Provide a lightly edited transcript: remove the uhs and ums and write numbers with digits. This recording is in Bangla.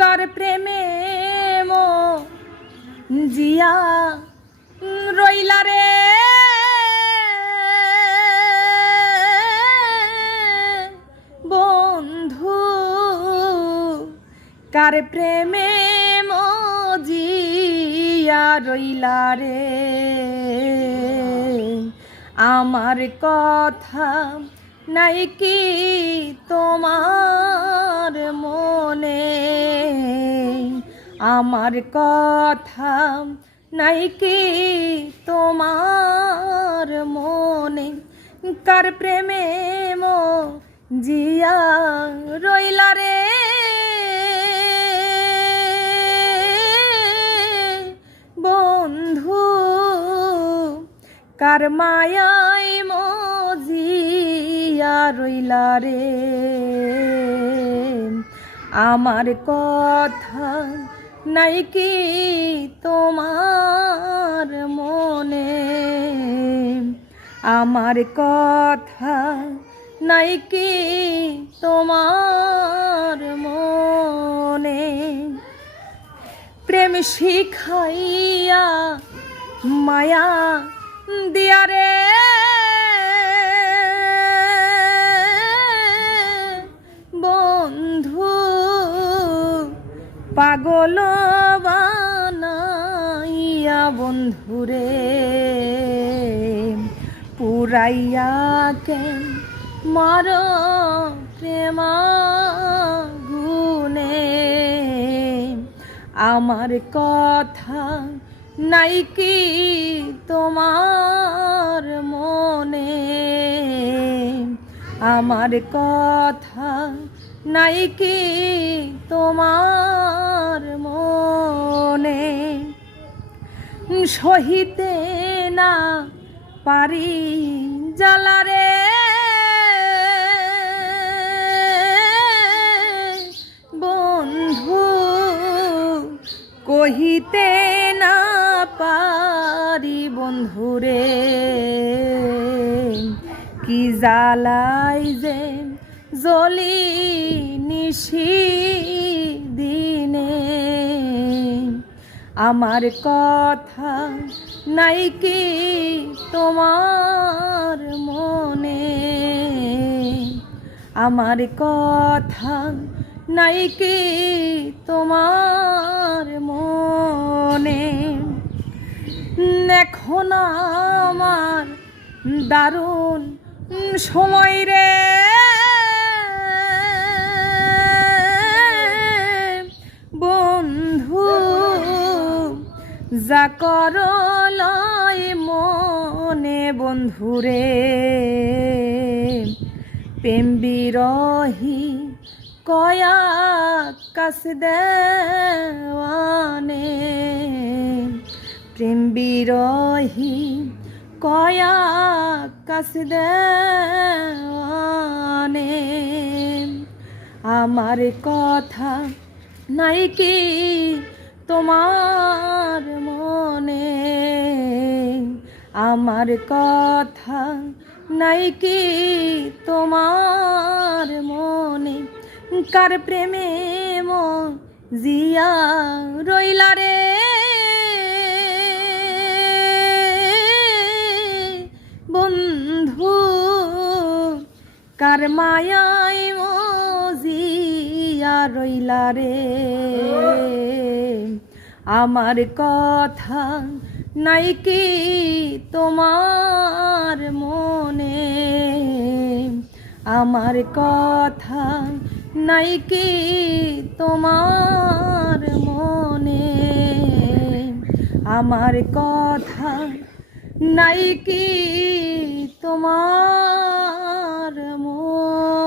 কার প্রেমে মো জিয়া রইলা রে বন্ধু, কার প্রেমে মো জিয়া রইলা রে। আমার কথা নাই কি তোমার মনে, আমার কথা নাই কি তোমার মনে, কার প্রেমে মো জিয়া রইলা রে বন্ধু, কার মায়ায় মো জিয়া রইলা রে। আমার কথা নাই কি তোমার মনে, আমার কথা নাই কি তোমার মনে। প্রেম শিখাইয়া মায়া দিয়া রে বন্ধু, পাগল বানাইয়া বন্ধুরে পুরাইয়া কেন মার প্রেমাগুনে। আমার কথা নাই কি তোমার মনে, আমার কথা নাই কি তোমার মনে। সহিতে না পারি জ্বালা রে বন্ধু, কহিতে না পারি বন্ধুরে কি জ্বালাই যে জ্বলি নিশি দিনে। আমার কথা নাই কি তোমার মনে, আমার কথা নাই কি তোমার মনে। এখন আমার দারুণ সময় রে বন্ধু, যা করলয় মনে বন্ধুরে প্রেম বিরহী কয়া কাছ দেওয়ানে, প্রেম বিরহী কয়া কাছ দেওয়ানে। আমার কথা নাই কি তোমার মনে, আমার কথা নাই কি তোমার মনে, কার প্রেমে মো জিয়া রইলা রে বন্ধু, কার মায়ায় মো জিয়া রইলা রে। আমার কথা নাই কি তোমার মনে, আমার কথা নাই কি তোমার মনে, আমার কথা নাই কি তোমার মনে।